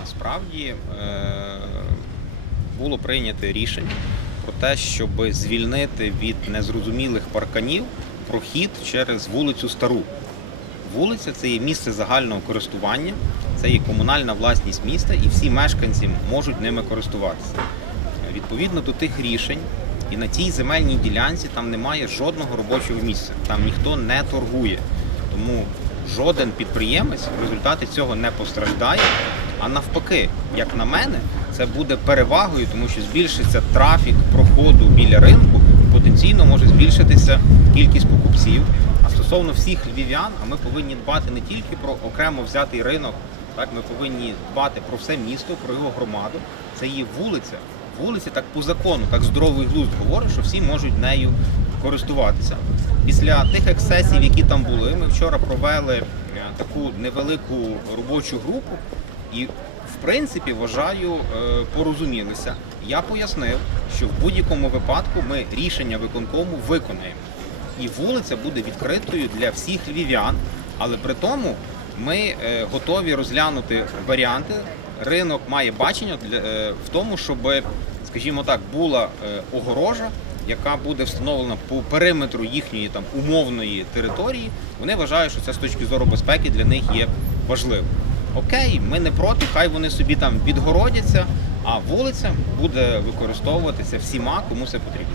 Насправді е, було прийнято рішення про те, щоб звільнити від незрозумілих парканів прохід через вулицю Стару. Вулиця це є місце загального користування, це є комунальна власність міста, і всі мешканці можуть ними користуватися. Відповідно до тих рішень, і на цій земельній ділянці там немає жодного робочого місця. Там ніхто не торгує. Тому жоден підприємець в результаті цього не постраждає. А навпаки, як на мене, це буде перевагою, тому що збільшиться трафік проходу біля ринку, потенційно може збільшитися кількість покупців. А стосовно всіх львів'ян, а ми повинні дбати не тільки про окремо взятий ринок, так ми повинні дбати про все місто, про його громаду. Це є вулиця. Вулиця так по закону, так здоровий глузд говорить, що всі можуть нею користуватися. Після тих ексцесів, які там були, ми вчора провели е, таку невелику робочу групу і, в принципі, вважаю, е, порозумілися. Я пояснив, що в будь-якому випадку ми рішення виконкому виконаємо. І вулиця буде відкритою для всіх львів'ян, але при тому ми е, готові розглянути варіанти. Ринок має бачення в тому, щоб, скажімо так, була огорожа, яка буде встановлена по периметру їхньої там умовної території. Вони вважають, що це з точки зору безпеки для них є важливо. Окей, ми не проти, хай вони собі там відгородяться, а вулиця буде використовуватися всіма, кому це потрібно.